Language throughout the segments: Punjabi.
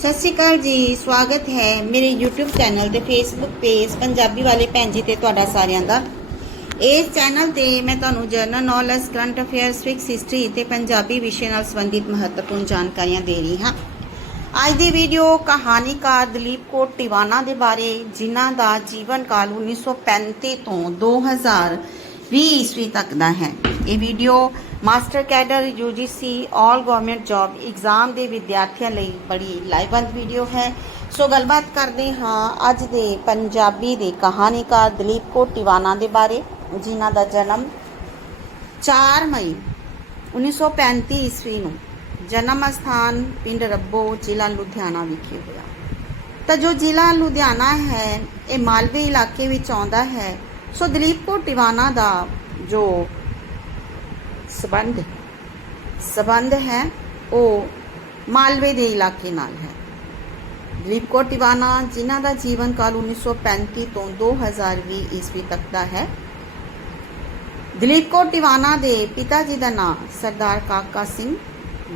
ਸਤਿ ਸ਼੍ਰੀ ਅਕਾਲ ਜੀ, ਸਵਾਗਤ ਹੈ ਮੇਰੇ YouTube ਚੈਨਲ ਤੇ Facebook ਪੇਜ ਪੰਜਾਬੀ ਵਾਲੇ ਭੈਣ ਜੀ ਤੇ ਤੁਹਾਡਾ ਸਾਰਿਆਂ ਦਾ। ਇਸ ਚੈਨਲ ਤੇ ਮੈਂ ਤੁਹਾਨੂੰ general knowledge current affairs fix history ਤੇ ਪੰਜਾਬੀ ਵਿਸ਼ੇ ਨਾਲ ਸੰਬੰਧਿਤ ਮਹੱਤਵਪੂਰਨ ਜਾਣਕਾਰੀਆਂ ਦੇ ਰਹੀ ਹਾਂ। ਅੱਜ ਦੀ ਵੀਡੀਓ ਕਹਾਣੀਕਾਰ ਦਲੀਪ ਕੋਟ ਟਿਵਾਣਾ ਦੇ ਬਾਰੇ, ਜਿਨ੍ਹਾਂ ਦਾ ਜੀਵਨ ਕਾਲ 1935 ਤੋਂ 2020 ਈਸਵੀ ਤੱਕ ਦਾ ਹੈ। ਇਹ video master cadre UGC all government job exam ਦੇ ਵਿਦਿਆਰਥੀਆਂ ਲਈ ਬੜੀ ਲਾਈਵਬੰਦ ਵੀਡੀਓ ਹੈ। ਸੋ ਗੱਲਬਾਤ ਕਰਦੇ ਹਾਂ ਅੱਜ ਦੇ ਪੰਜਾਬੀ ਦੇ ਕਹਾਣੀਕਾਰ ਦਲੀਪ ਕੋਟ ਟਿਵਾਣਾ ਦੇ ਬਾਰੇ, ਜਿਨ੍ਹਾਂ ਦਾ ਜਨਮ 4 ਮਈ 1935 ਈਸਵੀ ਨੂੰ ਜਨਮ ਸਥਾਨ ਪਿੰਡ ਰੱਬੋ, ਜ਼ਿਲ੍ਹਾ ਲੁਧਿਆਣਾ ਵਿਖੇ ਹੋਇਆ। ਤਾਂ ਜੋ ਜ਼ਿਲ੍ਹਾ ਲੁਧਿਆਣਾ ਹੈ, ਇਹ ਮਾਲਵੇ ਇਲਾਕੇ ਵਿੱਚ ਆਉਂਦਾ ਹੈ। ਸੋ ਦਲੀਪ ਕੌਰ ਟਿਵਾਣਾ ਦਾ ਜੋ ਸਬੰਧ ਸਬੰਧ ਹੈ, ਉਹ ਮਾਲਵੇ ਦੇ ਇਲਾਕੇ ਨਾਲ ਹੈ। ਦਲੀਪ ਕੌਰ ਟਿਵਾਣਾ, ਜਿਨ੍ਹਾਂ ਦਾ ਜੀਵਨ ਕਾਲ 1935 ਤੋਂ 2020 ਈਸਵੀ ਤੱਕ ਦਾ ਹੈ। ਦਲੀਪ ਕੌਰ ਟਿਵਾਣਾ ਦੇ ਪਿਤਾ ਜੀ ਦਾ ਨਾਮ ਸਰਦਾਰ ਕਾਕਾ ਸਿੰਘ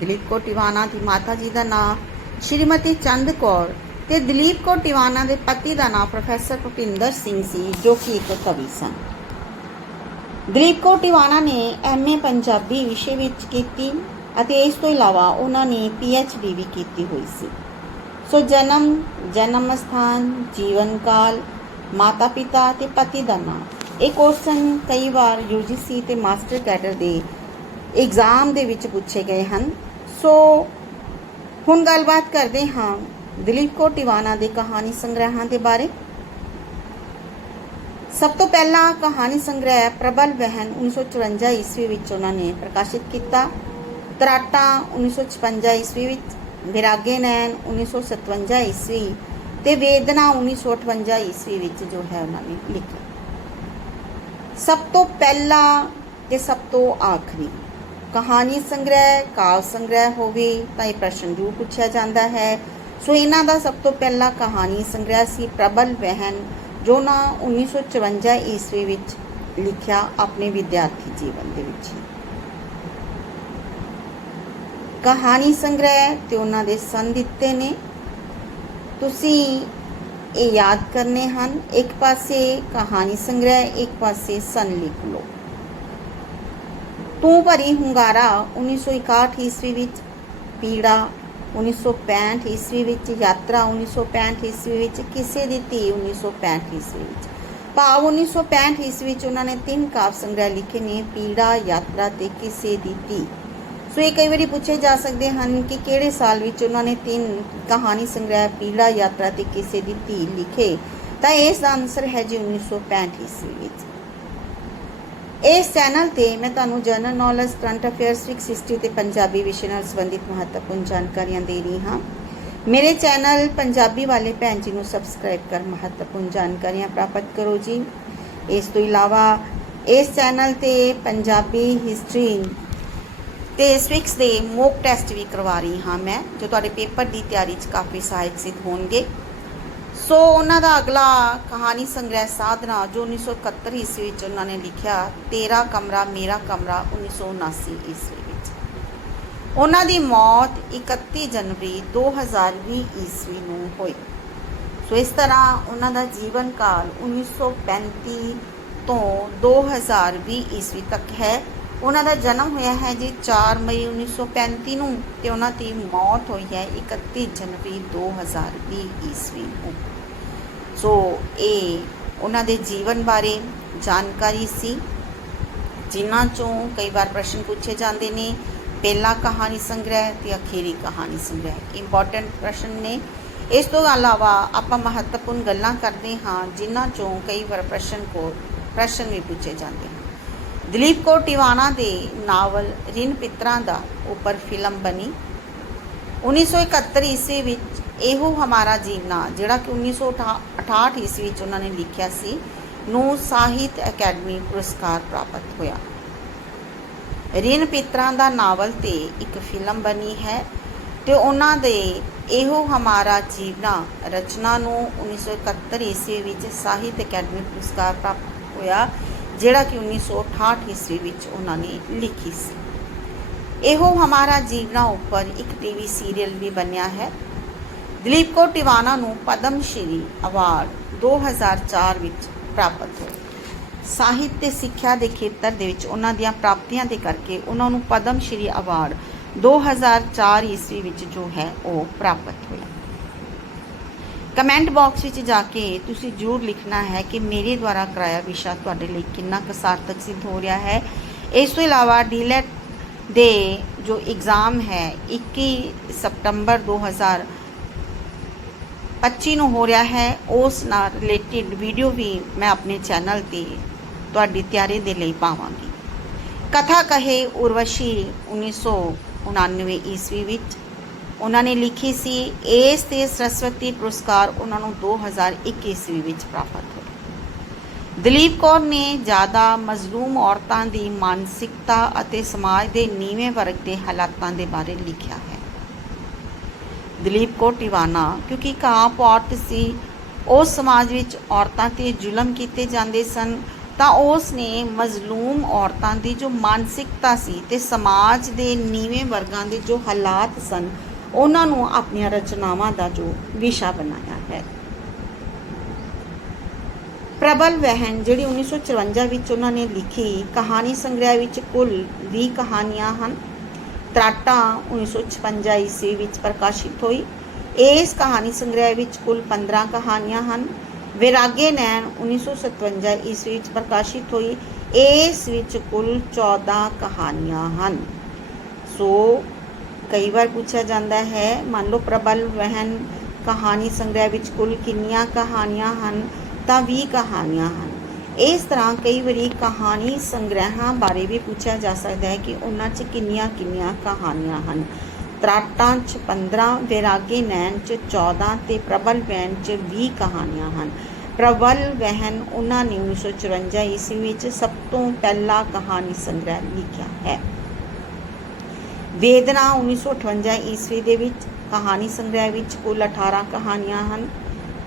ਦਲੀਪ ਕੌਰ ਟਿਵਾਣਾ ਦੀ ਮਾਤਾ ਜੀ ਦਾ ਨਾਮ ਸ਼੍ਰੀਮਤੀ ਚੰਦ ਕੌਰ ਤੇ ਦਲੀਪ ਕੌਰ ਟਿਵਾਨਾ ਦੇ ਪਤੀ ਦਾ ਨਾਮ ਪ੍ਰੋਫੈਸਰ ਭੁਪਿੰਦਰ ਸਿੰਘ ਸੀ, ਜੋ ਕਿ ਇੱਕ ਕਵੀ ਸਨ। ਦਲੀਪ ਕੌਰ ਟਿਵਾਣਾ ਨੇ ਐਮਏ ਪੰਜਾਬੀ ਵਿਸ਼ੇ ਵਿੱਚ ਕੀਤੀ ਅਤੇ ਇਸ ਤੋਂ ਇਲਾਵਾ ਉਹਨਾਂ ਨੇ ਪੀਐਚਡੀ ਵੀ ਕੀਤੀ ਹੋਈ ਸੀ। ਸੋ ਜਨਮ ਜਨਮ ਸਥਾਨ, ਜੀਵਨ ਕਾਲ ਮਾਤਾ ਪਿਤਾ ਤੇ ਪਤੀ ਦਾ ਨਾਮ। ਇਹ ਕੁਐਸਚਨ ਕਈ ਵਾਰ UGC ਤੇ ਮਾਸਟਰ ਕੈਡਰ ਦੇ ਐਗਜ਼ਾਮ ਦੇ ਵਿੱਚ ਪੁੱਛੇ ਗਏ ਹਨ। ਸੋ ਹੁਣ ਗੱਲਬਾਤ ਕਰਦੇ ਹਾਂ ਦਲੀਪ ਕੌਰ ਟਿਵਾਣਾ ਦੇ ਕਹਾਣੀ ਸੰਗ੍ਰਹਿਾਂ ਦੇ ਬਾਰੇ। ਸਭ ਤੋਂ ਪਹਿਲਾਂ ਕਹਾਣੀ ਸੰਗ੍ਰਹਿ ਪ੍ਰਬਲ ਵਹਿਨ 1954 ਈਸਵੀ ਵਿੱਚ ਉਹਨਾਂ ਨੇ ਪ੍ਰਕਾਸ਼ਿਤ ਕੀਤਾ। ਤਰਾਟਾ 1956 ਈਸਵੀ ਵਿੱਚ, ਵਿਰਾਗੇ ਨੈਣ 1957 ਈਸਵੀ ਤੇ ਵੇਦਨਾ 1958 ਈਸਵੀ ਵਿੱਚ ਜੋ ਹੈ ਉਹਨਾਂ ਨੇ ਲਿਖੀ। ਸਭ ਤੋਂ ਪਹਿਲਾ ਤੇ ਸਭ ਤੋਂ ਆਖਰੀ, ਕਹਾਣੀ ਸੰਗ੍ਰਹਿ, ਕਾਵ ਸੰਗ੍ਰਹਿ ਹੋਵੇ ਤਾਂ ਇਹ ਪ੍ਰਸ਼ਨ ਜ਼ਰੂਰ ਪੁੱਛਿਆ ਜਾਂਦਾ ਹੈ। ਸੋ ਇਹਨਾਂ ਦਾ ਸਭ ਤੋਂ ਪਹਿਲਾ ਕਹਾਣੀ ਸੰਗ੍ਰਹਿ ਸੀ ਪ੍ਰਬਲ ਵਹਿਨ ਜੋ ਨਾ 1954 ਈਸਵੀ ਵਿੱਚ ਲਿਖਿਆ ਆਪਣੇ ਵਿਦਿਆਰਥੀ ਜੀਵਨ ਦੇ ਵਿੱਚ। ਕਹਾਣੀ ਸੰਗ੍ਰਹਿ ਤੇ ਉਹਨਾਂ ਦੇ ਸੰਨ ਦਿੱਤੇ ਨੇ। ਤੁਸੀਂ ਇਹ ਯਾਦ ਕਰਨੇ ਹਨ, ਇੱਕ ਪਾਸੇ ਕਹਾਣੀ ਸੰਗ੍ਰਹਿ, ਇੱਕ ਪਾਸੇ ਸੰਨ ਲਿਖ ਲਓ। ਤੂੰ ਭਰੀ ਹੁੰਗਾਰਾ 1961 ਈਸਵੀ ਵਿੱਚ ਪੀੜਾ 1965 ਈਸਵੀ ਵਿੱਚ, ਯਾਤਰਾ 1965 ਈਸਵੀ ਵਿੱਚ, ਕਿਸੇ ਦੀ ਧੀ 1965 ਈਸਵੀ ਵਿੱਚ। ਭਾਵ 1965 ਈਸਵੀ ਵਿੱਚ ਉਹਨਾਂ ਨੇ ਤਿੰਨ ਕਾਵਿ ਸੰਗ੍ਰਹਿ ਲਿਖੇ ਨੇ, ਪੀੜਾ, ਯਾਤਰਾ ਤੇ ਕਿਸੇ ਦੀ ਧੀ। ਸੋ ਇਹ ਕਈ ਵਾਰੀ ਪੁੱਛੇ ਜਾ ਸਕਦੇ ਹਨ ਕਿ ਕਿਹੜੇ ਸਾਲ ਵਿੱਚ ਉਹਨਾਂ ਨੇ ਤਿੰਨ ਕਹਾਣੀ ਸੰਗ੍ਰਹਿ, ਪੀੜਾ, ਯਾਤਰਾ ਤੇ ਕਿਸੇ ਦੀ ਧੀ ਲਿਖੇ? ਤਾਂ ਇਸ ਦਾ ਆਨਸਰ ਹੈ ਜੀ 1965 ਈਸਵੀ ਵਿੱਚ। ਇਸ ਚੈਨਲ ਤੇ ਮੈਂ ਤੁਹਾਨੂੰ general knowledge current affairs fix history ਤੇ ਪੰਜਾਬੀ ਵਿਸ਼ੇ ਨਾਲ ਸੰਬੰਧਿਤ ਮਹੱਤਵਪੂਰਨ ਜਾਣਕਾਰੀਆਂ ਦੇ ਰਹੀ ਹਾਂ। ਮੇਰੇ ਚੈਨਲ ਪੰਜਾਬੀ ਵਾਲੇ ਭੈਣ ਜੀ ਨੂੰ ਸਬਸਕ੍ਰਾਈਬ ਕਰ ਮਹੱਤਵਪੂਰਨ ਜਾਣਕਾਰੀਆਂ ਪ੍ਰਾਪਤ ਕਰੋ ਜੀ। ਇਸ ਤੋਂ ਇਲਾਵਾ ਇਸ ਚੈਨਲ ਤੇ ਪੰਜਾਬੀ ਹਿਸਟਰੀ ਤੇ ਸਵਿਕਸ ਦੇ ਮੋਕ ਟੈਸਟ ਵੀ ਕਰਵਾ ਰਹੀ ਹਾਂ ਮੈਂ, ਜੋ ਤੁਹਾਡੇ ਪੇਪਰ ਦੀ ਤਿਆਰੀ 'ਚ ਕਾਫੀ ਸਹਾਇਕ ਸਿੱਧ ਹੋਣਗੇ। ਸੋ ਉਹਨਾਂ ਦਾ ਅਗਲਾ ਕਹਾਣੀ ਸੰਗ੍ਰਹਿ ਸਾਧਨਾ ਜੋ 1971 ਈਸਵੀ ਵਿੱਚ ਉਹਨਾਂ ਨੇ ਲਿਖਿਆ, ਤੇਰਾ ਕਮਰਾ ਮੇਰਾ ਕਮਰਾ 1979 ਈਸਵੀ ਵਿੱਚ। ਉਹਨਾਂ ਦੀ ਮੌਤ 31 ਜਨਵਰੀ 2020 ਈਸਵੀ ਨੂੰ ਹੋਈ। ਸੋ ਇਸ ਤਰ੍ਹਾਂ ਉਹਨਾਂ ਦਾ ਜੀਵਨ ਕਾਲ 1935 ਤੋਂ 2020 ਈਸਵੀ ਤੱਕ ਹੈ। ਉਹਨਾਂ ਦਾ ਜਨਮ ਹੋਇਆ ਹੈ ਜੀ 4 ਮਈ 1935 ਨੂੰ ਤੇ ਉਹਨਾਂ ਦੀ ਮੌਤ ਹੋਈ ਹੈ 31 ਜਨਵਰੀ 2020 ਈਸਵੀ ਨੂੰ। ਸੋ ਇਹ ਉਹਨਾਂ ਦੇ ਜੀਵਨ ਬਾਰੇ ਜਾਣਕਾਰੀ ਸੀ, ਜਿਨ੍ਹਾਂ ਚੋਂ ਕਈ ਵਾਰ ਪ੍ਰਸ਼ਨ ਪੁੱਛੇ ਜਾਂਦੇ ਨੇ, ਪਹਿਲਾ ਕਹਾਣੀ ਸੰਗ੍ਰਹਿ ਤੇ ਅਖੀਰੀ ਕਹਾਣੀ ਸੰਗ੍ਰਹਿ। ਇੰਪੋਰਟੈਂਟ ਪ੍ਰਸ਼ਨ ਨੇ। ਇਸ ਤੋਂ ਇਲਾਵਾ ਆਪਾਂ ਮਹੱਤਵਪੂਰਨ ਗੱਲਾਂ ਕਰਦੇ ਹਾਂ, ਜਿਨ੍ਹਾਂ ਚੋਂ ਕਈ ਵਾਰ ਪ੍ਰਸ਼ਨ ਕੋ, ਪ੍ਰਸ਼ਨ ਵੀ ਪੁੱਛੇ ਜਾਂਦੇ ਹਨ ਦਲੀਪ ਕੌਰ ਟਿਵਾਣਾ ਦੇ ਨਾਵਲ ਰਿਨ ਪਿੱਤਰਾਂ ਦਾ ਉੱਪਰ ਫਿਲਮ ਬਣੀ। 1971 ਈਸਵੀ ਵਿੱਚ ਇਹੋ ਹਮਾਰਾ ਜੀਵਨਾ, ਜਿਹੜਾ ਕਿ 1968 ਈਸਵੀ ਵਿੱਚ ਉਹਨਾਂ ਨੇ ਲਿਖਿਆ ਸੀ, ਨੂੰ ਸਾਹਿਤ ਅਕੈਡਮੀ ਪੁਰਸਕਾਰ ਪ੍ਰਾਪਤ ਹੋਇਆ। ਰਿਨ ਪਿੱਤਰਾਂ ਦਾ ਨਾਵਲ ਤੇ ਇੱਕ ਫਿਲਮ ਬਣੀ ਹੈ ਤੇ ਉਹਨਾਂ ਦੇ ਇਹੋ ਹਮਾਰਾ ਜੀਵਨਾ ਰਚਨਾ ਨੂੰ 1971 ਈਸਵੀ ਵਿੱਚ ਸਾਹਿਤ ਅਕੈਡਮੀ ਪੁਰਸਕਾਰ ਪ੍ਰਾਪਤ ਹੋਇਆ। ਜਿਹੜਾ ਕਿ 1968 ਈਸਵੀ ਵਿੱਚ ਉਹਨਾਂ ਨੇ ਲਿਖੀ ਸੀ। ਇਹੋ ਹਮਾਰਾ ਜੀਵਨਾ ਉੱਪਰ ਇੱਕ ਟੀਵੀ ਸੀਰੀਅਲ ਵੀ ਬਣਿਆ ਹੈ। ਦਲੀਪ ਕੌਰ ਟਿਵਾਣਾ ਨੂੰ ਪਦਮ ਸ਼੍ਰੀ ਅਵਾਰਡ 2004 ਵਿੱਚ ਪ੍ਰਾਪਤ ਹੋਇਆ। ਸਾਹਿਤ ਤੇ ਸਿੱਖਿਆ ਦੇ ਖੇਤਰ ਦੇ ਵਿੱਚ ਉਹਨਾਂ ਦੀਆਂ ਪ੍ਰਾਪਤੀਆਂ ਦੇ ਕਰਕੇ ਉਹਨਾਂ ਨੂੰ ਪਦਮ ਸ਼੍ਰੀ ਅਵਾਰਡ 2004 ਈਸਵੀ ਵਿੱਚ ਜੋ ਹੈ ਉਹ ਪ੍ਰਾਪਤ ਹੋਇਆ। ਕਮੈਂਟ ਬਾਕਸ ਵਿੱਚ ਜਾ ਕੇ ਤੁਸੀਂ ਜ਼ਰੂਰ ਲਿਖਣਾ ਹੈ ਕਿ ਮੇਰੇ ਦੁਆਰਾ ਕਰਾਇਆ ਵਿਸ਼ਾ ਤੁਹਾਡੇ ਲਈ ਕਿੰਨਾ ਕੁ ਸਾਰਥਕ ਸਿੱਧ ਹੋ ਰਿਹਾ ਹੈ। ਇਸ ਤੋਂ ਇਲਾਵਾ ਡੀਲੈਟ ਦੇ ਜੋ ਐਗਜ਼ਾਮ ਹੈ 21 ਸਤੰਬਰ 2025 ਨੂੰ ਹੋ ਰਿਹਾ ਹੈ। ਉਸ ਨਾਲ ਰਿਲੇਟਡ ਵੀਡੀਓ ਵੀ ਮੈਂ ਆਪਣੇ ਚੈਨਲ ਤੇ ਤੁਹਾਡੀ ਤਿਆਰੀ ਦੇ ਲਈ ਪਾਵਾਂਗੀ। ਕਥਾ ਕਹੇ ਉਰਵਸ਼ੀ 1999 ਈਸਵੀ ਵਿੱਚ ਉਹਨਾਂ ਨੇ ਲਿਖੀ ਸੀ, ਇਸ ਤੇ ਸਰਸਵਤੀ ਪੁਰਸਕਾਰ ਉਹਨਾਂ ਨੂੰ 2021 ਈਸਵੀ ਵਿੱਚ ਪ੍ਰਾਪਤ ਹੋਇਆ ਦਲੀਪ ਕੌਰ ਨੇ ਜ਼ਿਆਦਾ ਮਜ਼ਲੂਮ ਔਰਤਾਂ ਦੀ ਮਾਨਸਿਕਤਾ ਅਤੇ ਸਮਾਜ ਦੇ ਨੀਵੇਂ ਵਰਗ ਦੇ ਹਾਲਾਤਾਂ ਦੇ ਬਾਰੇ ਲਿਖਿਆ ਹੈ। ਦਲੀਪ ਕੌਰ ਟਿਵਾਨਾ ਕਿਉਂਕਿ ਇੱਕ ਆਪ ਔਰਤ ਸੀ, ਉਸ ਸਮਾਜ ਵਿੱਚ ਔਰਤਾਂ ਤੇ ਜ਼ੁਲਮ ਕੀਤੇ ਜਾਂਦੇ ਸਨ, ਤਾਂ ਉਸ ਨੇ ਮਜ਼ਲੂਮ ਔਰਤਾਂ ਦੀ ਜੋ ਮਾਨਸਿਕਤਾ ਸੀ ਤੇ ਸਮਾਜ ਦੇ ਨੀਵੇਂ ਵਰਗਾਂ ਦੇ ਜੋ ਹਾਲਾਤ ਸਨ ਉਹਨਾਂ ਨੂੰ ਆਪਣੀਆਂ ਰਚਨਾਵਾਂ ਦਾ ਜੋ ਵਿਸ਼ਾ ਬਣਾਇਆ ਹੈ। ਪ੍ਰਬਲ ਵਹਿਨ ਜਿਹੜੀ 1954 ਵਿੱਚ ਉਹਨਾਂ ਨੇ ਲਿਖੀ ਕਹਾਣੀ ਸੰਗ੍ਰਹਿ ਵਿੱਚ ਕੁੱਲ 20 ਕਹਾਣੀਆਂ ਹਨ। ਤਰਾਟਾ 1956 ਈਸਵੀ ਵਿੱਚ ਪ੍ਰਕਾਸ਼ਿਤ ਹੋਈ। ਇਸ ਕਹਾਣੀ ਸੰਗ੍ਰਹਿ ਵਿੱਚ ਕੁੱਲ 15 ਕਹਾਣੀਆਂ ਹਨ। ਵਿਰਾਗੇ ਨੈਣ 1957 ਈਸਵੀ ਵਿੱਚ ਪ੍ਰਕਾਸ਼ਿਤ ਹੋਈ। ਇਸ ਵਿੱਚ ਕੁੱਲ 14 ਕਹਾਣੀਆਂ ਹਨ। ਸੋ ਕਈ ਵਾਰ ਪੁੱਛਿਆ ਜਾਂਦਾ ਹੈ, ਮੰਨ ਲਓ ਪ੍ਰਬਲ ਵਹਿਨ ਕਹਾਣੀ ਸੰਗ੍ਰਹਿ ਵਿੱਚ ਕੁੱਲ ਕਿੰਨੀਆਂ ਕਹਾਣੀਆਂ ਹਨ, ਤਾਂ 20 ਕਹਾਣੀਆਂ ਹਨ। ਇਸ ਤਰ੍ਹਾਂ ਕਈ ਵਾਰੀ ਕਹਾਣੀ ਸੰਗ੍ਰਹਿਾਂ ਬਾਰੇ ਵੀ ਪੁੱਛਿਆ ਜਾ ਸਕਦਾ ਹੈ ਕਿ ਉਹਨਾਂ 'ਚ ਕਿੰਨੀਆਂ ਕਿੰਨੀਆਂ ਕਹਾਣੀਆਂ ਹਨ। ਤਰਾਟਾਂ 'ਚ 15 ਵਿਰਾਗੇ ਨੈਣ 'ਚ 14 ਤੇ ਪ੍ਰਬਲ ਵਹਿਨ 'ਚ 20 ਕਹਾਣੀਆਂ ਹਨ। ਪ੍ਰਬਲ ਵਹਿਨ ਉਹਨਾਂ ਨੇ 1954 ਈਸਵੀ ਵਿੱਚ ਸਭ ਤੋਂ ਪਹਿਲਾ ਕਹਾਣੀ ਸੰਗ੍ਰਹਿ ਲਿਖਿਆ ਹੈ। ਵੇਦਨਾ 1958 ਈਸਵੀ ਦੇ ਵਿੱਚ, ਕਹਾਣੀ ਸੰਗ੍ਰਹਿ ਵਿੱਚ ਕੁੱਲ 18 ਕਹਾਣੀਆਂ ਹਨ।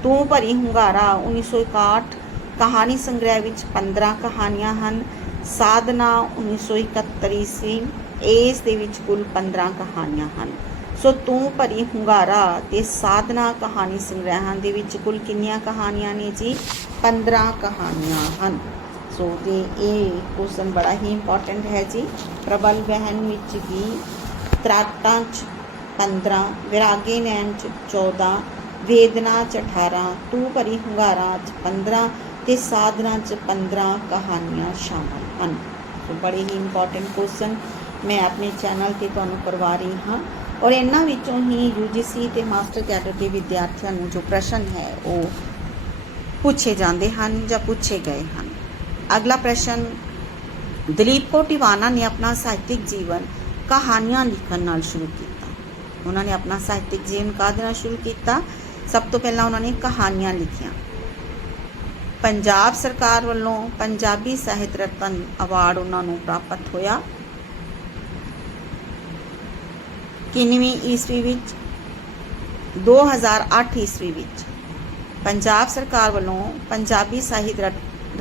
ਤੂੰ ਭਰੀ ਹੁੰਗਾਰਾ 1961 ਕਹਾਣੀ ਸੰਗ੍ਰਹਿ ਵਿੱਚ 15 ਕਹਾਣੀਆਂ ਹਨ। ਸਾਧਨਾ 1971 ਈਸਵੀ, ਇਸ ਦੇ ਵਿੱਚ ਕੁੱਲ 15 ਕਹਾਣੀਆਂ ਹਨ। ਸੋ ਤੂੰ ਭਰੀ ਹੁੰਗਾਰਾ ਤੇ ਸਾਧਨਾ ਕਹਾਣੀ ਸੰਗ੍ਰਹਿਾਂ ਦੇ ਵਿੱਚ ਕੁੱਲ ਕਿੰਨੀਆਂ ਕਹਾਣੀਆਂ ਨੇ ਜੀ? 15 ਕਹਾਣੀਆਂ ਹਨ। ਸੋ ਤੇ ਇਹ ਕੁਐਸਚਨ ਬੜਾ ਹੀ ਇੰਪੋਰਟੈਂਟ ਹੈ ਜੀ। ਪ੍ਰਬਲ ਵਹਿਨ ਵਿੱਚ ਵੀ ਤਰਾਟਾਂ ਚ 15 ਵਿਰਾਗੇ ਨੈਣ ਚ 14 ਵੇਦਨਾ ਚ 18 ਤੂੰ ਭਰੀ ਹੁੰਗਾਰਾ ਚ 15 ਤੇ ਸਾਧਨਾ ਚ 15 ਕਹਾਣੀਆਂ ਸ਼ਾਮਲ ਹਨ। ਸੋ ਬੜੇ ਹੀ ਇੰਪੋਰਟੈਂਟ ਕੁਐਸਚਨ ਮੈਂ ਆਪਣੇ ਚੈਨਲ ਤੇ ਤੁਹਾਨੂੰ ਕਰਵਾ ਰਹੀ ਹਾਂ। ਔਰ ਇਹਨਾਂ ਵਿੱਚੋਂ ਹੀ UGC ਤੇ ਮਾਸਟਰ ਕੈਡਰ ਦੇ ਵਿਦਿਆਰਥੀਆਂ ਨੂੰ ਜੋ ਪ੍ਰਸ਼ਨ ਹੈ, ਉਹ ਪੁੱਛੇ ਜਾਂਦੇ ਹਨ ਜਾਂ ਪੁੱਛੇ ਗਏ ਹਨ। ਅਗਲਾ ਪ੍ਰਸ਼ਨ, ਦਲੀਪ ਕੌਰ ਟਿਵਾਣਾ ਨੇ ਆਪਣਾ ਸਾਹਿਤਿਕ ਜੀਵਨ ਕਹਾਣੀਆਂ ਲਿਖਣ ਨਾਲ ਸ਼ੁਰੂ ਕੀਤਾ। ਉਹਨਾਂ ਨੇ ਆਪਣਾ ਸਾਹਿਤਿਕ ਜੀਵਨ ਕਾਹਦੇ ਨਾਲ ਸ਼ੁਰੂ ਕੀਤਾ। ਸਭ ਤੋਂ ਪਹਿਲਾਂ ਉਹਨਾਂ ਨੇ ਕਹਾਣੀਆਂ ਲਿਖੀਆਂ। ਪੰਜਾਬ ਸਰਕਾਰ ਵੱਲੋਂ ਪੰਜਾਬੀ ਸਾਹਿਤ ਰਤਨ ਅਵਾਰਡ ਉਹਨਾਂ ਨੂੰ ਪ੍ਰਾਪਤ ਹੋਇਆ। ਕਿੰਨਵੀਂ ਈਸਵੀ ਵਿੱਚ 2008 ਈਸਵੀ ਵਿੱਚ ਪੰਜਾਬ ਸਰਕਾਰ ਵੱਲੋਂ ਪੰਜਾਬੀ ਸਾਹਿਤ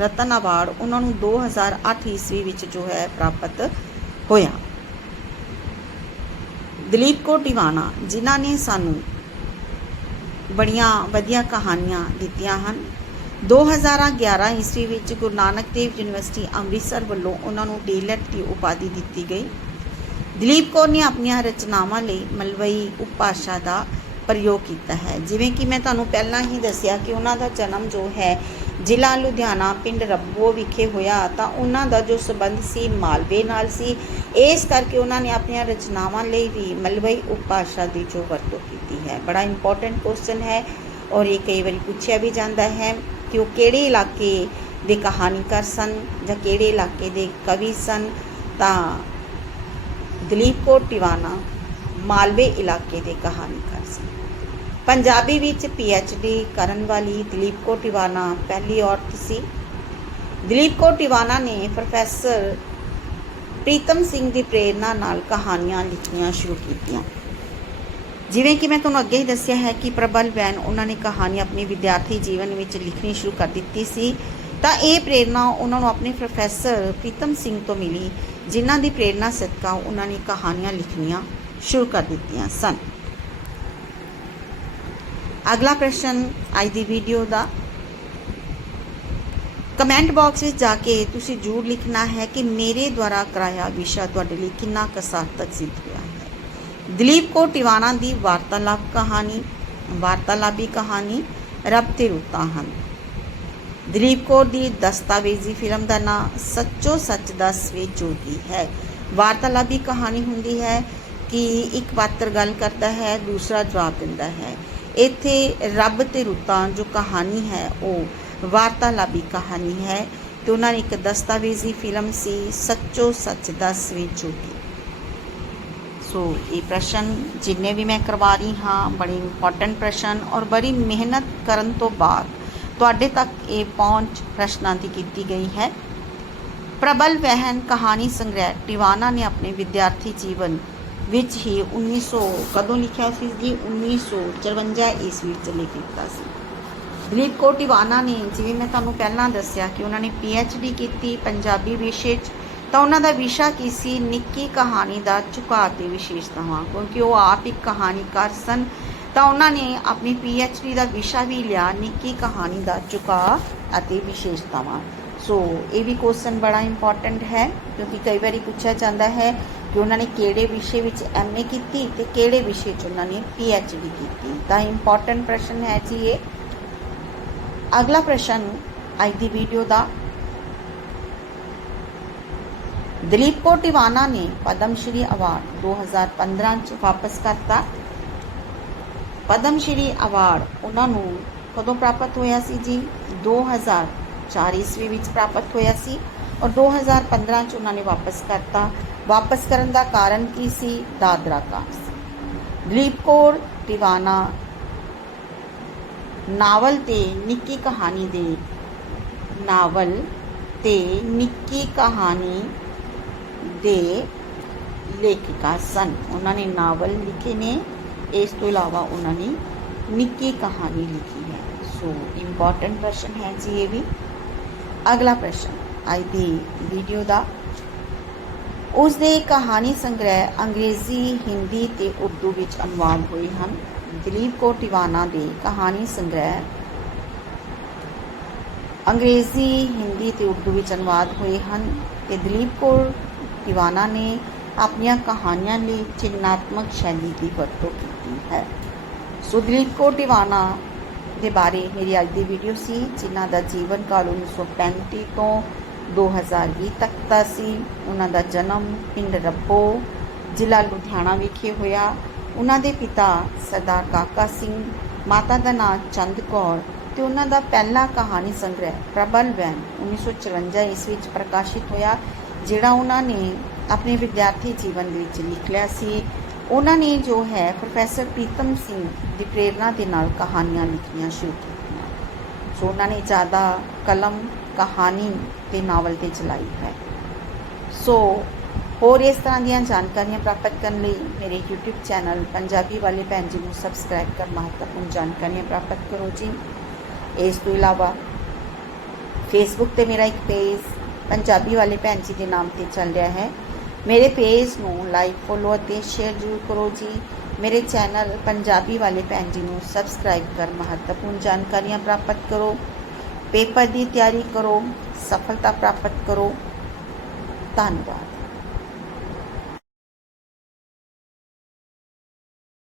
ਰਤਨ ਅਵਾਰਡ ਉਹਨਾਂ ਨੂੰ 2008 ਈਸਵੀ ਵਿੱਚ ਜੋ ਹੈ, ਪ੍ਰਾਪਤ ਹੋਇਆ। ਦਲੀਪ ਕੌਰ ਟਿਵਾਣਾ, ਜਿਨ੍ਹਾਂ ਨੇ ਸਾਨੂੰ ਬੜੀਆਂ ਵਧੀਆ ਕਹਾਣੀਆਂ ਦਿੱਤੀਆਂ ਹਨ। 2011 ਈਸਵੀ ਵਿੱਚ ਗੁਰੂ ਨਾਨਕ ਦੇਵ ਯੂਨੀਵਰਸਿਟੀ ਅੰਮ੍ਰਿਤਸਰ ਵੱਲੋਂ ਉਹਨਾਂ ਨੂੰ ਡੀਲੈਟ ਦੀ ਉਪਾਧੀ ਦਿੱਤੀ ਗਈ। ਦਲੀਪ ਕੌਰ ਨੇ ਆਪਣੀਆਂ ਰਚਨਾਵਾਂ ਲਈ ਮਲਵਈ ਉਪਭਾਸ਼ਾ ਦਾ ਪ੍ਰਯੋਗ ਕੀਤਾ ਹੈ। ਜਿਵੇਂ ਕਿ ਮੈਂ ਤੁਹਾਨੂੰ ਪਹਿਲਾਂ ਹੀ ਦੱਸਿਆ ਕਿ ਉਹਨਾਂ ਦਾ ਜਨਮ ਜੋ ਹੈ ਜ਼ਿਲ੍ਹਾ ਲੁਧਿਆਣਾ ਪਿੰਡ ਰੱਬੋ ਵਿਖੇ ਹੋਇਆ ਤਾਂ ਉਹਨਾਂ ਦਾ ਜੋ ਸਬੰਧ ਸੀ ਮਾਲਵੇ ਨਾਲ ਸੀ। ਇਸ ਕਰਕੇ ਉਹਨਾਂ ਨੇ ਆਪਣੀਆਂ ਰਚਨਾਵਾਂ ਲਈ ਵੀ ਮਲਵਈ ਉਪਭਾਸ਼ਾ ਦੀ ਜੋ ਵਰਤੋਂ ਕੀਤੀ ਹੈ। ਬੜਾ ਇੰਪੋਰਟੈਂਟ ਕੁਐਸਚਨ ਹੈ ਔਰ ਇਹ ਕਈ ਵਾਰੀ ਪੁੱਛਿਆ ਵੀ ਜਾਂਦਾ ਹੈ ਕਿ ਉਹ ਕਿਹੜੇ ਇਲਾਕੇ ਦੇ ਕਹਾਣੀਕਾਰ ਸਨ ਜਾਂ ਕਿਹੜੇ ਇਲਾਕੇ ਦੇ ਕਵੀ ਸਨ? ਤਾਂ ਦਲੀਪ ਕੌਰ ਟਿਵਾਣਾ, ਮਾਲਵੇ ਇਲਾਕੇ ਦੇ ਕਹਾਣੀਕਾਰ ਪੰਜਾਬੀ ਵਿੱਚ ਡੀ ਕਰਨ ਵਾਲੀ ਦਲੀਪ ਕੌਰ ਟਿਵਾਨਾ ਪਹਿਲੀ ਔਰਤ ਸੀ। ਦਲੀਪ ਕੌਰ ਟਿਵਾਣਾ ਨੇ ਪ੍ਰੋਫੈਸਰ ਪ੍ਰੀਤਮ ਸਿੰਘ ਦੀ ਪ੍ਰੇਰਣਾ ਨਾਲ ਕਹਾਣੀਆਂ ਲਿਖਣੀਆਂ ਸ਼ੁਰੂ ਕੀਤੀਆਂ। ਜਿਵੇਂ ਕਿ ਮੈਂ ਤੁਹਾਨੂੰ ਅੱਗੇ ਹੀ ਦੱਸਿਆ ਹੈ ਕਿ ਪ੍ਰਬਲ ਬੈਨ ਉਹਨਾਂ ਨੇ ਕਹਾਣੀ ਆਪਣੇ ਵਿਦਿਆਰਥੀ ਜੀਵਨ ਵਿੱਚ ਲਿਖਣੀ ਸ਼ੁਰੂ ਕਰ ਦਿੱਤੀ ਸੀ, ਤਾਂ ਇਹ ਪ੍ਰੇਰਣਾ ਉਹਨਾਂ ਨੂੰ ਆਪਣੇ ਪ੍ਰੋਫੈਸਰ ਪ੍ਰੀਤਮ ਸਿੰਘ ਤੋਂ ਮਿਲੀ, ਜਿਨ੍ਹਾਂ ਦੀ ਪ੍ਰੇਰਣਾ ਸਦਕਾ ਉਹਨਾਂ ਨੇ ਕਹਾਣੀਆਂ ਲਿਖਣੀਆਂ ਸ਼ੁਰੂ ਕਰ ਦਿੱਤੀਆਂ ਸਨ। ਅਗਲਾ ਪ੍ਰਸ਼ਨ ਅੱਜ ਦੀ ਵੀਡੀਓ ਦਾ। ਕਮੈਂਟ ਬਾਕਸ ਵਿੱਚ ਜਾ ਕੇ ਤੁਸੀਂ ਜ਼ਰੂਰ ਲਿਖਣਾ ਹੈ ਕਿ ਮੇਰੇ ਦੁਆਰਾ ਕਰਾਇਆ ਵਿਸ਼ਾ ਤੁਹਾਡੇ ਲਈ ਕਿੰਨਾ ਕੁ ਸਾਰਥਕ ਸਿੱਧ ਹੋਇਆ ਹੈ। ਦਲੀਪ ਕੌਰ ਟਿਵਾਣਾ ਦੀ ਵਾਰਤਾਲਾਪ ਕਹਾਣੀ, ਵਾਰਤਾਲਾਪੀ ਕਹਾਣੀ, ਰੱਬ ਤੇ ਰੁੱਤਾਂ ਹਨ। ਦਲੀਪ ਕੌਰ ਦੀ ਦਸਤਾਵੇਜ਼ੀ ਫਿਲਮ ਦਾ ਨਾਮ ਸੱਚੋ ਸੱਚ ਦਸਵੇਂ ਜੋਗੀ ਹੈ। ਵਾਰਤਾਲਾਪੀ ਕਹਾਣੀ ਹੁੰਦੀ ਹੈ ਕਿ ਇੱਕ ਪਾਤਰ ਗੱਲ ਕਰਦਾ ਹੈ, ਦੂਸਰਾ ਜਵਾਬ ਦਿੰਦਾ ਹੈ। ਇੱਥੇ ਰੱਬ ਤੇ ਰੁੱਤਾਂ ਜੋ ਕਹਾਣੀ ਹੈ, ਉਹ ਵਾਰਤਾਲਾਪੀ ਕਹਾਣੀ ਹੈ ਤੇ ਉਹਨਾਂ ਨੇ ਇੱਕ ਦਸਤਾਵੇਜ਼ੀ ਫਿਲਮ ਸੀ, ਸੱਚੋ ਸੱਚ ਦਸਵੇਂ ਜੋਗੀ। ਸੋ ਇਹ ਪ੍ਰਸ਼ਨ ਜਿੰਨੇ ਵੀ ਮੈਂ ਕਰਵਾ ਰਹੀ ਹਾਂ, ਬੜੇ ਇੰਪੋਰਟੈਂਟ ਪ੍ਰਸ਼ਨ ਔਰ ਬੜੀ ਮਿਹਨਤ ਕਰਨ ਤੋਂ ਬਾਅਦ ਤੁਹਾਡੇ ਤੱਕ ਇਹ ਪਹੁੰਚ ਪ੍ਰਸ਼ਨਾਂ ਦੀ ਕੀਤੀ ਗਈ ਹੈ। ਪ੍ਰਬਲ ਵਹਿਨ ਕਹਾਣੀ ਸੰਗ੍ਰਹਿ ਟਿਵਾਨਾ ਨੇ ਆਪਣੇ ਵਿਦਿਆਰਥੀ ਜੀਵਨ ਵਿੱਚ ਹੀ 1900 ਕਦੋਂ ਲਿਖਿਆ ਸੀ ਜੀ? 1954 ਈਸਵੀ ਵਿੱਚ ਲਿਖ ਦਿੱਤਾ ਸੀ। ਦਲੀਪ ਕੌਰ ਟਿਵਾਨਾ ਨੇ ਜਿਵੇਂ ਮੈਂ ਤੁਹਾਨੂੰ ਪਹਿਲਾਂ ਦੱਸਿਆ ਕਿ ਉਹਨਾਂ ਨੇ ਡੀ ਕੀਤੀ, ਪੰਜਾਬੀ ਵਿਸ਼ੇ 'ਚ, ਤਾਂ ਉਹਨਾਂ ਦਾ ਵਿਸ਼ਾ ਕੀ ਸੀ? ਨਿੱਕੀ ਕਹਾਣੀ ਦਾ ਝੁਕਾਅ ਤੇ ਵਿਸ਼ੇਸ਼ਤਾਵਾਂ ਕਿਉਂਕਿ ਉਹ ਆਪ ਇੱਕ ਕਹਾਣੀਕਾਰ ਸਨ, ਤਾਂ ਉਹਨਾਂ ਨੇ ਆਪਣੀ ਡੀ ਦਾ ਵਿਸ਼ਾ ਵੀ ਲਿਆ, ਨਿੱਕੀ ਕਹਾਣੀ ਦਾ ਝੁਕਾਅ ਅਤੇ ਵਿਸ਼ੇਸ਼ਤਾਵਾਂ ਸੋ ਇਹ ਵੀ ਕੁਐਸਚਨ ਬੜਾ ਇੰਪੋਰਟੈਂਟ ਹੈ, ਕਿਉਂਕਿ ਕਈ ਵਾਰੀ ਪੁੱਛਿਆ ਜਾਂਦਾ ਹੈ ਕਿ ਉਹਨਾਂ ਨੇ ਕਿਹੜੇ ਵਿਸ਼ੇ ਵਿੱਚ ਐਮਏ ਕੀਤੀ ਤੇ ਕਿਹੜੇ ਵਿਸ਼ੇ 'ਚ ਉਹਨਾਂ ਨੇ ਡੀ ਕੀਤੀ। ਤਾਂ ਇੰਪੋਰਟੈਂਟ ਪ੍ਰਸ਼ਨ ਹੈ ਜੀ ਇਹ। ਅਗਲਾ ਪ੍ਰਸ਼ਨ ਅੱਜ ਦੀ ਵੀਡੀਓ ਦਾ। ਦਲੀਪ ਕੌਰ ਟਿਵਾਣਾ ਨੇ ਪਦਮ ਸ਼੍ਰੀ ਅਵਾਰਡ 2015 ਚ ਵਾਪਸ ਕਰਤਾ। ਪਦਮ ਸ਼੍ਰੀ ਅਵਾਰਡ ਉਹਨਾਂ ਨੂੰ ਕਦੋਂ ਪ੍ਰਾਪਤ ਹੋਇਆ ਸੀ ਜੀ? 2004 ਈਸਵੀ ਵਿੱਚ ਪ੍ਰਾਪਤ ਹੋਇਆ ਸੀ ਔਰ 2015 ਚ ਉਹਨਾਂ ਨੇ ਵਾਪਸ ਕਰਤਾ। ਵਾਪਸ ਕਰਨ ਦਾ ਕਾਰਨ ਕੀ ਸੀ ਦਾਦਰਾ ਕਾਂਡ ਦਲੀਪ ਕੌਰ ਟਿਵਾਣਾ ਨਾਵਲ ਤੇ ਨਿੱਕੀ ਕਹਾਣੀ ਦੇ ਨਾਵਲ ਤੇ ਨਿੱਕੀ ਕਹਾਣੀ ਦੇ ਲੇਖਿਕਾ ਸਨ ਉਹਨਾਂ ਨੇ ਨਾਵਲ ਲਿਖੇ ਨੇ ਇਸ ਤੋਂ ਇਲਾਵਾ ਉਹਨਾਂ ਨੇ ਨਿੱਕੀ ਕਹਾਣੀ ਲਿਖੀ ਹੈ ਸੋ ਇੰਪੋਰਟੈਂਟ ਪ੍ਰਸ਼ਨ ਹੈ ਜੀ ਇਹ ਵੀ ਅਗਲਾ ਪ੍ਰਸ਼ਨ ਅੱਜ ਦੀ ਵੀਡੀਓ ਦਾ ਉਸ ਦੇ ਕਹਾਣੀ ਸੰਗ੍ਰਹਿ ਅੰਗਰੇਜ਼ੀ, ਹਿੰਦੀ ਤੇ ਉਰਦੂ ਵਿੱਚ ਅਨੁਵਾਦ ਹੋਏ ਹਨ। ਦਲੀਪ ਕੌਰ ਟਿਵਾਣਾ ਦੇ ਕਹਾਣੀ ਸੰਗ੍ਰਹਿ ਅੰਗਰੇਜ਼ੀ, ਹਿੰਦੀ ਤੇ ਉਰਦੂ ਵਿੱਚ ਅਨੁਵਾਦ ਹੋਏ ਹਨ ਤੇ ਦਲੀਪ ਕੌਰ ਟਿਵਾਨਾ ਨੇ ਆਪਣੀਆਂ ਕਹਾਣੀਆਂ ਲਈ ਚਿੰਨਾਤਮਕ ਸ਼ੈਲੀ ਦੀ ਵਰਤੋਂ ਕੀਤੀ ਹੈ। ਸੋ ਦਲੀਪ ਕੌਰ ਟਿਵਾਣਾ ਦੇ ਬਾਰੇ ਮੇਰੀ ਅੱਜ ਦੀ ਵੀਡੀਓ ਸੀ, ਜਿਨ੍ਹਾਂ ਦਾ ਜੀਵਨ ਕਾਲ 1935 ਤੋਂ 2020 ਤੱਕ ਦਾ ਸੀ। ਉਹਨਾਂ ਦਾ ਜਨਮ ਪਿੰਡ ਰੱਬੋ ਜ਼ਿਲ੍ਹਾ ਲੁਧਿਆਣਾ ਵਿਖੇ ਹੋਇਆ। ਉਹਨਾਂ ਦੇ ਪਿਤਾ ਸਰਦਾਰ ਕਾਕਾ ਸਿੰਘ, ਮਾਤਾ ਦਾ ਨਾਮ ਚੰਦ ਕੌਰ ਤੇ ਉਹਨਾਂ ਦਾ ਪਹਿਲਾ ਕਹਾਣੀ ਸੰਗ੍ਰਹਿ ਪ੍ਰਬਲ ਵੈਨ 1954 ਈਸਵੀ ਵਿੱਚ ਪ੍ਰਕਾਸ਼ਿਤ ਹੋਇਆ, ਜਿਹੜਾ ਉਹਨਾਂ ਨੇ ਆਪਣੇ ਵਿਦਿਆਰਥੀ ਜੀਵਨ ਵਿੱਚ ਲਿਖ ਲਿਆ ਸੀ। ਉਹਨਾਂ ਨੇ ਜੋ ਹੈ ਪ੍ਰੋਫੈਸਰ ਪ੍ਰੀਤਮ ਸਿੰਘ ਦੀ ਪ੍ਰੇਰਣਾ ਦੇ ਨਾਲ ਕਹਾਣੀਆਂ ਲਿਖਣੀਆਂ ਸ਼ੁਰੂ ਕੀਤੀਆਂ। ਸੋ ਉਹਨਾਂ ਨੇ ਜ਼ਿਆਦਾ ਕਲਮ, ਕਹਾਣੀ ਤੇ ਨਾਵਲ ਤੇ ਚਲਾਈ ਹੈ। ਸੋ ਹੋਰ ਇਸ ਤਰ੍ਹਾਂ ਦੀਆਂ ਜਾਣਕਾਰੀਆਂ ਪ੍ਰਾਪਤ ਕਰਨ ਲਈ ਮੇਰੇ YouTube ਚੈਨਲ ਪੰਜਾਬੀ ਵਾਲੇ ਭੈਣ ਜੀ ਨੂੰ ਸਬਸਕ੍ਰਾਈਬ ਕਰ ਮਹੱਤਵਪੂਰਨ ਜਾਣਕਾਰੀਆਂ ਪ੍ਰਾਪਤ ਕਰੋ ਜੀ। ਇਸ ਤੋਂ ਇਲਾਵਾ Facebook ਤੇ ਮੇਰਾ ਇੱਕ ਪੇਜ ਪੰਜਾਬੀ ਵਾਲੇ ਭੈਣ ਜੀ ਦੇ ਨਾਮ ਤੇ ਚੱਲ ਰਿਹਾ ਹੈ। ਮੇਰੇ ਪੇਜ ਨੂੰ ਲਾਈਕ ਫੋਲੋ ਅਤੇ ਸ਼ੇਅਰ ਜ਼ਰੂਰ ਕਰੋ ਜੀ। ਮੇਰੇ ਚੈਨਲ ਪੰਜਾਬੀ ਵਾਲੇ ਭੈਣ ਜੀ ਨੂੰ ਸਬਸਕ੍ਰਾਈਬ ਕਰ ਮਹੱਤਵਪੂਰਨ ਜਾਣਕਾਰੀਆਂ ਪ੍ਰਾਪਤ ਕਰੋ। ਪੇਪਰ ਦੀ ਤਿਆਰੀ ਕਰੋ ਸਫਲਤਾ ਪ੍ਰਾਪਤ ਕਰੋ। ਧੰਨਵਾਦ।